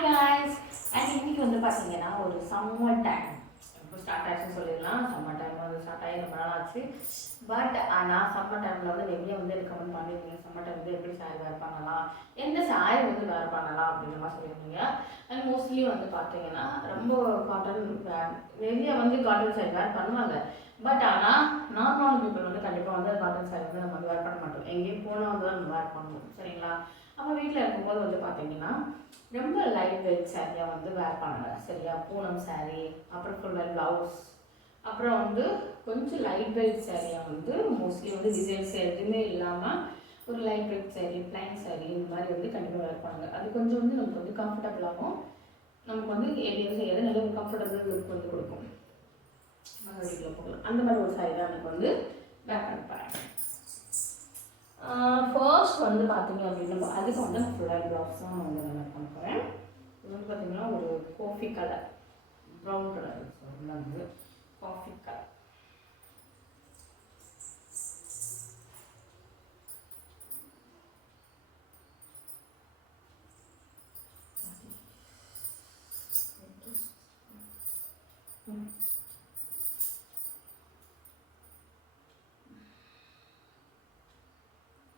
Hi guys. And இன்னைக்கு வந்து பார்த்தீங்கன்னா ஒரு சம்மர் டைம் இப்போ ஸ்டார்ட் ஆச்சுன்னு சொல்லிடலாம். சம்மர் டைம் வந்து ஸ்டார்ட் ஆகி ரொம்ப நாள் ஆச்சு. பட் ஆனால் சம்மர் டைமில் வந்து நிறைய வந்து கமெண்ட் பண்ணியிருந்தீங்க, சம்மர் டைம் வந்து எப்படி சாரி வேர் பண்ணலாம், எந்த சாரி வந்து வேர் பண்ணலாம் அப்படின்ற மாதிரி சொல்லியிருந்தீங்க. அண்ட் மோஸ்ட்லி வந்து பார்த்தீங்கன்னா ரொம்ப காட்டன் நிறைய வந்து காட்டன் சாரி வேர் பண்ணுவாங்க. பட் ஆனால் நார்மல் பீப்புள் வந்து கண்டிப்பாக வந்து காட்டன் சாரி வந்து நம்ம வந்து வேர் பண்ண மாட்டோம். எங்கேயும் போனால் வந்து நம்ம வேர் பண்ணுவோம், சரிங்களா? அப்போ வீட்டில் இருக்கும்போது வந்து பார்த்தீங்கன்னா ரொம்ப லைட் வெயிட் சாரியாக வந்து வேர் பண்ணுங்க, சரியா? பூனம் சாரீ, அப்புறம் ஃபுல்லாக ப்ளவுஸ், அப்புறம் வந்து கொஞ்சம் லைட் வெயிட் சாரியாக வந்து மோஸ்ட்லி வந்து டிசைன்ஸ் எதுவுமே இல்லாமல் ஒரு light weight sari, plain sari இந்த மாதிரி வந்து கண்டிப்பாக வேர் பண்ணுங்க. அது கொஞ்சம் வந்து நமக்கு வந்து கம்ஃபர்டபுளாகவும் நமக்கு வந்து எதையும் செய்யாது நல்ல ஒரு கம்ஃபர்டபுள் லுக் வந்து கொடுக்கும். வீட்டில் போகலாம் அந்த மாதிரி ஒரு சாரீ தான் எனக்கு வந்து வேர் பண்ணிப்பேன். ஃபர்ஸ்ட் வந்து பார்த்தீங்க அப்படின்னா அதுக்கு வந்து நான் ஃபுல்லாக ப்ளவுஸ் தான் வந்து நான் பண்ண போகிறேன். இது வந்து பார்த்தீங்கன்னா ஒரு காஃபி கலர், ப்ரௌன் கலர் வந்து காஃபி கலர்.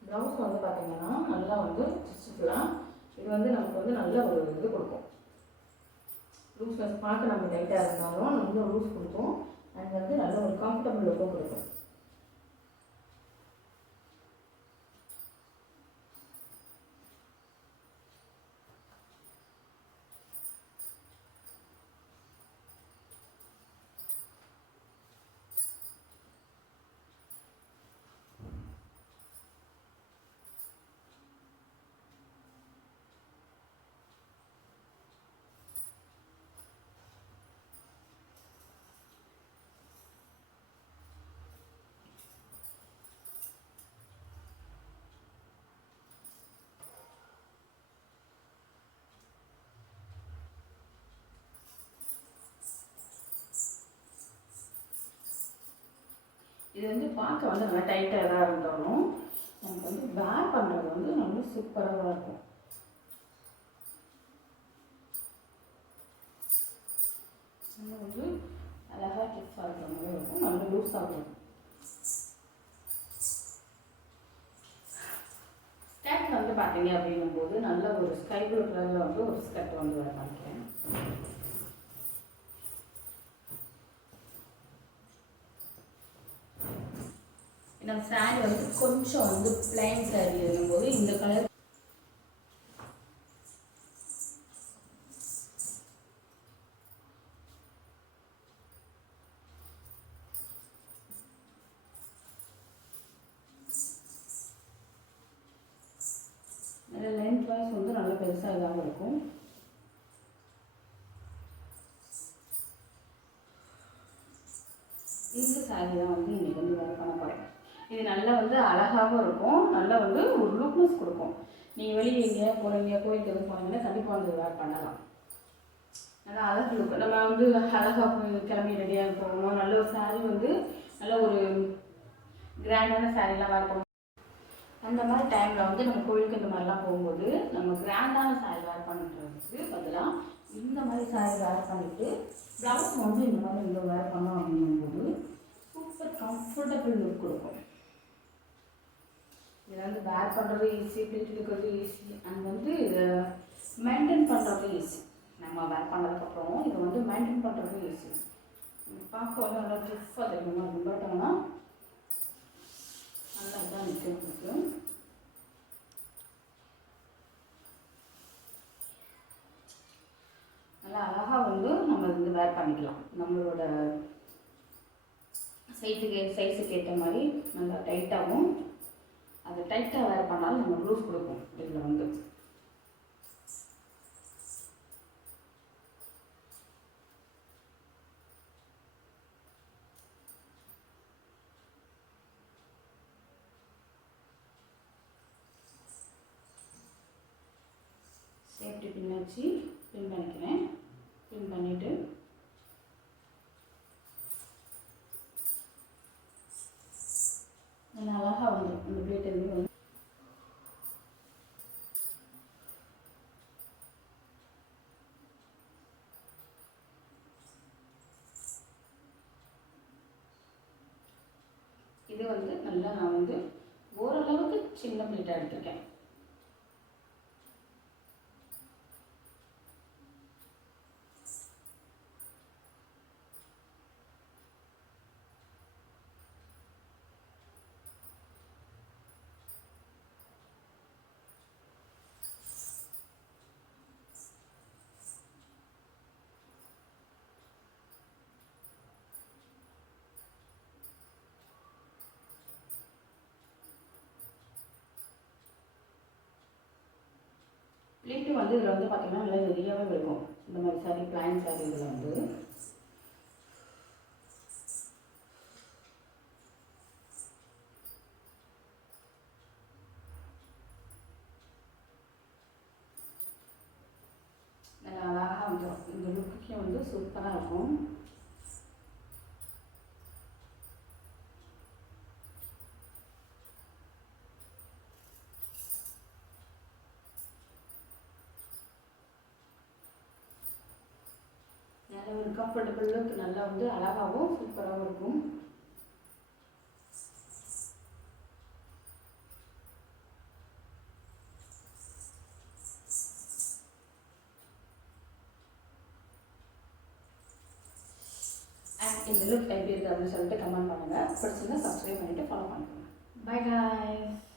ப்ளவுஸ் வந்து பார்த்தீங்கன்னா நல்லா வந்து ஸ்டிச்சுலாம் இது வந்து நமக்கு வந்து நல்ல ஒரு இது கொடுக்கும். லூஸ்னஸ் பார்க்க நம்ம டைட்டாக இருந்தாலும் நல்ல லூஸ் கொடுக்கும். அண்ட் வந்து நல்ல ஒரு கம்ஃபர்டபுள் லுக்கும் கொடுக்கும். இது வந்து பார்க்க வந்து நல்லா டைட்டாக தான் இருந்தாலும் நமக்கு வந்து வேர் பண்ணுறது வந்து நல்லா சூப்பராக இருக்கும். நம்ம வந்து அழகாக கிஃப்ட் ஆகிற மாதிரி இருக்கும், நல்ல லூஸாக இருக்கும். ஸ்கர்ட் வந்து பார்த்தீங்க அப்படிங்கும்போது நல்ல ஒரு ஸ்கை ப்ளூ கலரில் வந்து ஒரு ஸ்கர்ட் வந்து வேர் பண்ணிக்கிறேன். நம்ம சாரீ வந்து கொஞ்சம் வந்து பிளைன் சாரீ இருக்கும்போது இந்த கலர் நல்ல லென்த் வைஸ் வந்து நல்ல பெருசாக இல்லாமல் இருக்கும். இந்த சாரீ தான் வந்து இன்றைக்கி வந்து வேர் பண்ண போகிறேன். இது நல்லா வந்து அழகாகவும் இருக்கும், நல்லா வந்து ஒரு லுக்னஸ் கொடுக்கும். நீங்கள் வெளியே எங்கேயா போகிறீங்க, கோயிலுக்கு எதுவும் போனீங்கன்னா கண்டிப்பாக வந்து வேர் பண்ணலாம். நல்லா அழகு லுக். நம்ம வந்து அழகாக போய் கிளம்பி ரெடியாக போகணும், நல்ல ஒரு சாரீ வந்து நல்ல ஒரு கிராண்டான சாரீலாம் வேர் பண்ணணும். அந்த மாதிரி டைமில் வந்து நம்ம கோயிலுக்கு இந்த மாதிரிலாம் போகும்போது நம்ம கிராண்டான சாரீ வேர் பண்ணுறதுக்கு பதிலாக இந்த மாதிரி சாரீ வேர் பண்ணிவிட்டு ப்ளவுஸ் வந்து இந்த மாதிரி இந்த வேர் பண்ணோம் அப்படிங்கும்போது சூப்பர் கம்ஃபர்டபுள் லுக் கொடுக்கும். இதில் வந்து வேர் பண்ணுறது ஈஸி, பிடிச்சி எடுக்கிறது ஈஸி, அண்ட் வந்து இதை மெயின்டைன் பண்ணுறது ஈஸி. நம்ம வேர் பண்ணதுக்கப்புறம் இதை வந்து மெயின்டைன் பண்ணுறது ஈஸி. பார்க்க வந்து நல்லா ஸ்டிஃபாக தெரியுமா இருக்கும், பட் ஆனால் நல்லா இதாக நிற்கிறதுக்கு நல்லா அழகாக வந்து நம்ம வந்து வேர் பண்ணிக்கலாம். நம்மளோட சைஸுக்கு ஏற்ற மாதிரி நல்லா டைட்டாகவும், அது டைட்டாக வேர் பண்ணாலும் நம்ம லூஸ் கொடுக்கும். இதில் வந்து சேஃப்டி பின் வச்சு பின் பண்ணிக்கிறேன். பின் பண்ணிவிட்டு நல்லா அழகாக வந்துடும் அந்த பிளேட் எதுவுமே வந்து நல்லா நான் வந்து ஓரளவுக்கு சின்ன பிளேட்டாக எடுத்துருக்கேன். பிளேட்டு வந்து இதில் வந்து பார்த்திங்கன்னா நல்லா நிறையாவே இருக்கும். இந்த மாதிரி சாரி பிளான் சாரி இதில் வந்து நல்லா அழகாக வந்துடும். இந்த லுக்குக்கே வந்து சூப்பராக இருக்கும். நல்ல ஒரு கம்ஃபர்டபுள் லுக், நல்லா வந்து அழகாகவும் சூப்பராகவும் இருக்கும். இந்த லுக் எப்படி இருக்குது அப்படின்னு சொல்லிட்டு கமெண்ட் பண்ணுங்கள். பிடிச்சிருந்தா சப்ஸ்கிரைப் பண்ணிவிட்டு ஃபாலோ பண்ணுங்கள். By guys.